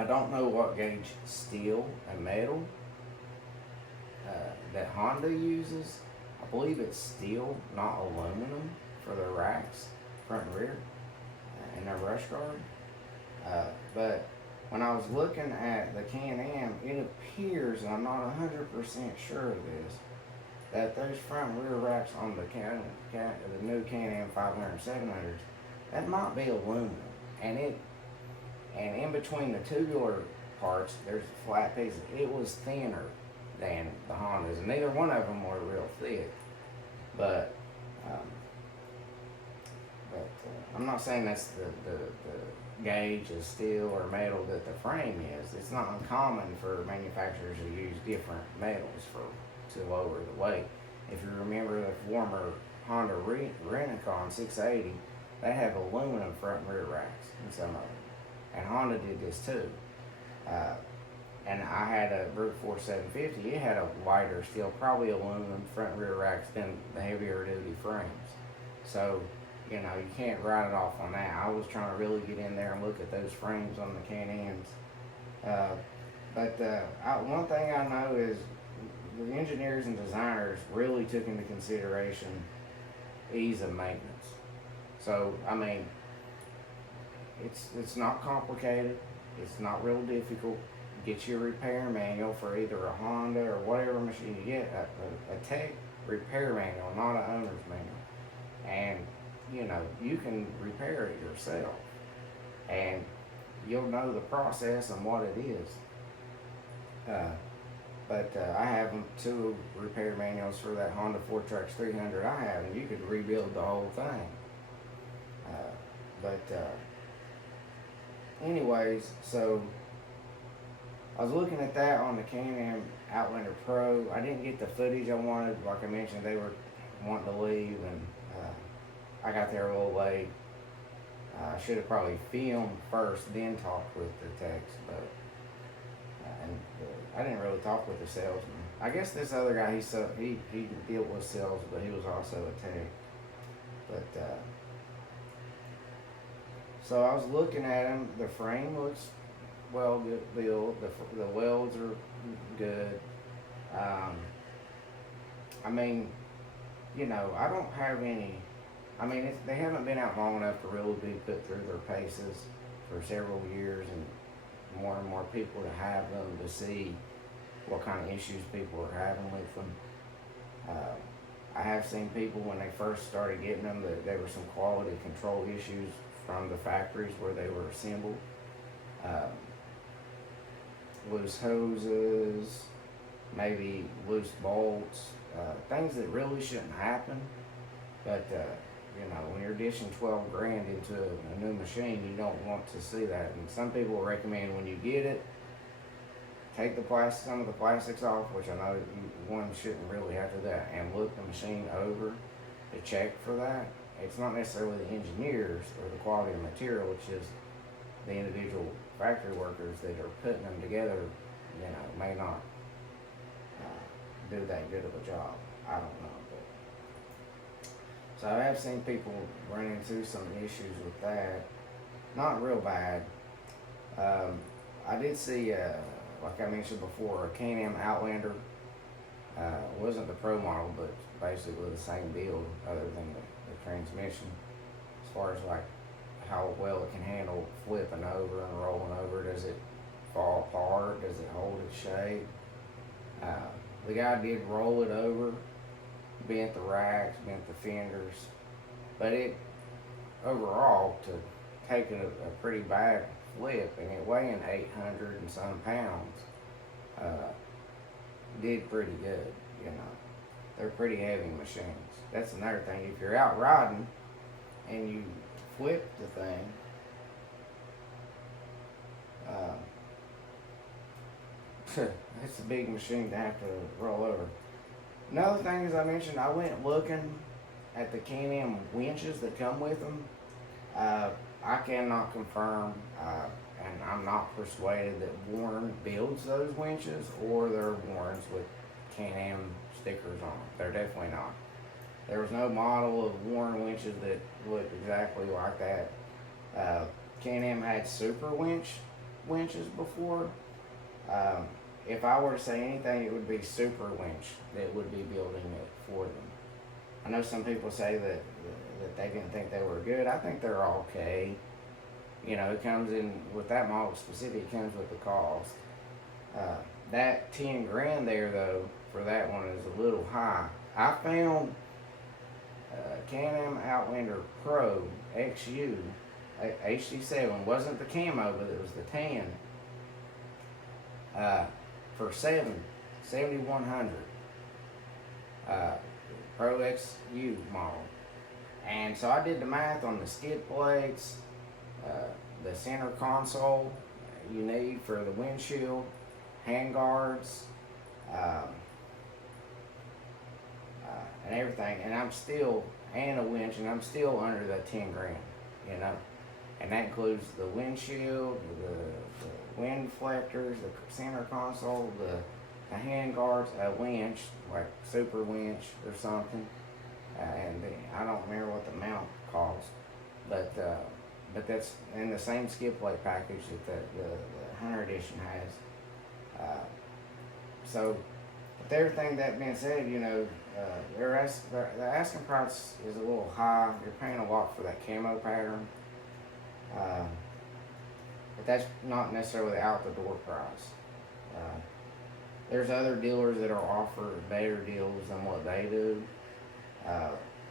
I don't know what gauge steel and metal that Honda uses. I believe it's steel, not aluminum, for their racks, front and rear, and their rush guard. But when I was looking at the Can-Am, it appears, and I'm not 100% sure of this, that those front and rear racks on the new Can-Am 500 700s, that might be aluminum. And in between the tubular parts, there's a flat piece. It was thinner than the Hondas, and neither one of them were real thick. But um, I'm not saying that's the gauge of steel or metal that the frame is. It's not uncommon for manufacturers to use different metals to lower the weight. If you remember the former Honda Renacon 680, they have aluminum front and rear racks in some of them. And Honda did this too. And I had a Brute Force 750. It had a lighter steel, probably aluminum front and rear racks than the heavier duty frames. So, you know, you can't write it off on that. I was trying to really get in there and look at those frames on the Can-Ams. One thing I know is the engineers and designers really took into consideration ease of maintenance. So, I mean, it's not complicated. It's not real difficult. Get your repair manual for either a Honda or whatever machine you get, a tech repair manual, not an owner's manual. And, you know, you can repair it yourself. And you'll know the process and what it is. I have two repair manuals for that Honda 4Trax 300 I have, and you could rebuild the whole thing. Anyways, so I was looking at that on the Can-Am Outlander Pro. I didn't get the footage I wanted. Like I mentioned, they were wanting to leave, and I got there a little late. I should have probably filmed first, then talked with the techs, but I didn't really talk with the salesman. I guess this other guy, he dealt with sales, but he was also a tech. So I was looking at him. The frame looks well built. The welds are good. I mean, you know, I don't have any. I mean, they haven't been out long enough to really be put through their paces for several years, and more people to have them to see what kind of issues people are having with them. I have seen people when they first started getting them that there were some quality control issues from the factories where they were assembled. Loose hoses, maybe loose bolts, things that really shouldn't happen. But you know, when you're dishing 12 grand into a new machine, you don't want to see that. And some people recommend when you get it, take some of the plastics off, which I know one shouldn't really have to do that, and look the machine over to check for that. It's not necessarily the engineers or the quality of material, it's just the individual factory workers that are putting them together, you know, may not do that good of a job. I don't know. So I have seen people run into some issues with that. Not real bad. I did see, like I mentioned before, a Can-Am Outlander. Wasn't the Pro model, but basically the same build other than the transmission. As far as like how well it can handle flipping over and rolling over. Does it fall apart? Does it hold its shape? The guy did roll it over, bent the racks, bent the fenders, but it overall, to take a pretty bad flip and it weighing 800 and some pounds, did pretty good. You know, they're pretty heavy machines. That's another thing. If you're out riding and you flip the thing, it's a big machine to have to roll over. Another thing, as I mentioned, I went looking at the Can-Am winches that come with them. I cannot confirm, and I'm not persuaded that Warren builds those winches, or they're Warrens with Can-Am stickers on them. They're definitely not. There was no model of Warren winches that looked exactly like that. Can-Am had Super Winch winches before. Um, if I were to say anything, it would be super winch that would be building it for them. I know some people say that they didn't think they were good. I think they're okay. You know, it comes in with that model specific. It comes with the cost. That 10 grand there though for that one is a little high. I found Can-Am Outlander Pro XU HD7 wasn't the camo, but it was the tan for 7,100 Pro XU model. And so I did the math on the skid plates, the center console you need for the windshield, hand guards, and everything, and a winch, and I'm still under that 10 grand, you know, and that includes the windshield, the wind deflectors, the center console, the hand guards, a winch, like super winch or something, and I don't remember what the mount cost, but that's in the same skid plate package that the Hunter Edition has. So, with everything that being said, you know, the asking price is a little high. You're paying a lot for that camo pattern, but that's not necessarily the out the door price. There's other dealers that are offering better deals than what they do.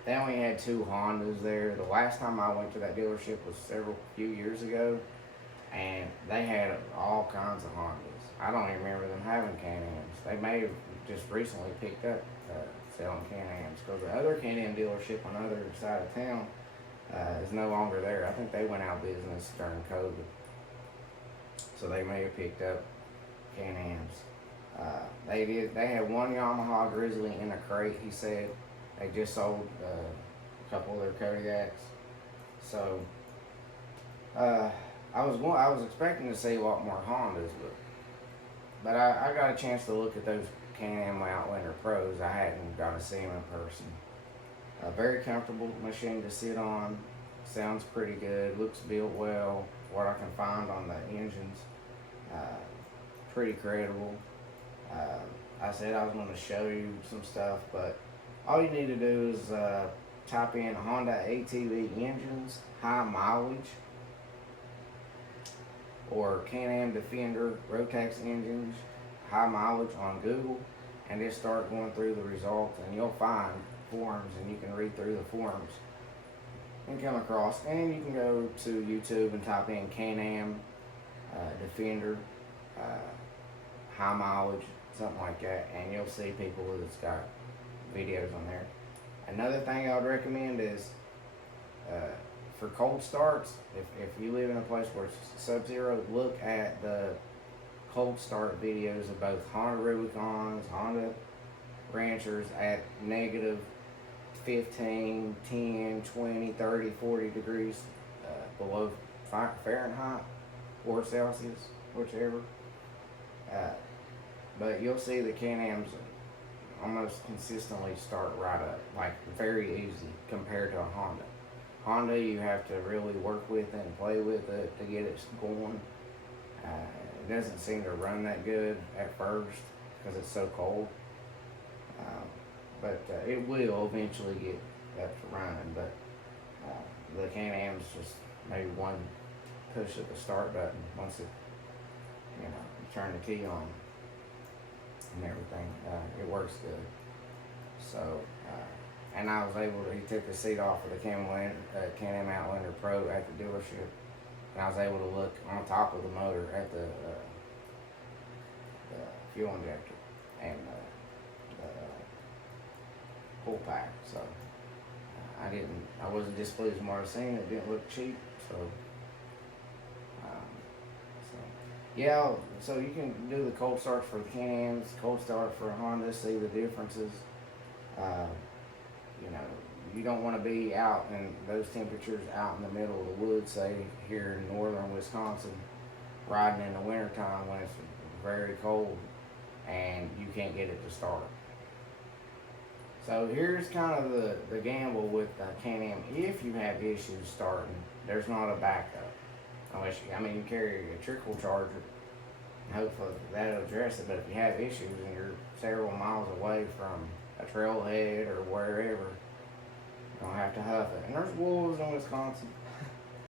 They only had 2 Hondas there. The last time I went to that dealership was few years ago, and they had all kinds of Hondas. I don't even remember them having Can-Ams. They may have just recently picked up selling Can-Ams, because the other Can-Am dealership on the other side of town is no longer there. I think they went out of business during COVID, so they may have picked up Can-Ams. They had one Yamaha Grizzly in a crate, he said. They just sold a couple of their Kodiaks. So I was expecting to see a lot more Hondas, but I got a chance to look at those Can-Am Outlander Pros. I hadn't got to see them in person. A very comfortable machine to sit on. Sounds pretty good. Looks built well. What I can find on the engines, pretty credible. I said I was going to show you some stuff, but all you need to do is type in Honda ATV engines, high mileage, or Can-Am Defender Rotax engines, high mileage on Google, and just start going through the results, and you'll find forums, and you can read through the forums and come across, and you can go to YouTube and type in Can-Am Defender high mileage, something like that, and you'll see people that's got videos on there. Another thing I would recommend is for cold starts, if you live in a place where it's sub-zero, look at the cold start videos of both Honda Rubicons, Honda Ranchers at negative 15, 10, 20, 30, 40 degrees below Fahrenheit or Celsius, whichever. But you'll see the Can-Ams almost consistently start right up, like very easy compared to a Honda. Honda, you have to really work with it and play with it to get it going. It doesn't seem to run that good at first because it's so cold. But it will eventually get up to running. But the Can-Am's just maybe one push of the start button once it, you turn the key on and everything. It works good. So, and I was able to, he took the seat off of the Can-Am Outlander Pro at the dealership, and I was able to look on top of the motor at the fuel injector and the pull pack. So I wasn't displeased with what I was seeing. It didn't look cheap. So yeah, so you can do the cold start for the Can-Ams, cold start for Honda, see the differences. You don't want to be out in those temperatures out in the middle of the woods, say here in northern Wisconsin, riding in the wintertime when it's very cold and you can't get it to start. So here's kind of the gamble with the Can-Am. If you have issues starting, there's not a backup. Unless you carry a trickle charger, and hopefully that'll address it. But if you have issues and you're several miles away from a trailhead or wherever, you're gonna have to huff it. And there's wolves in Wisconsin.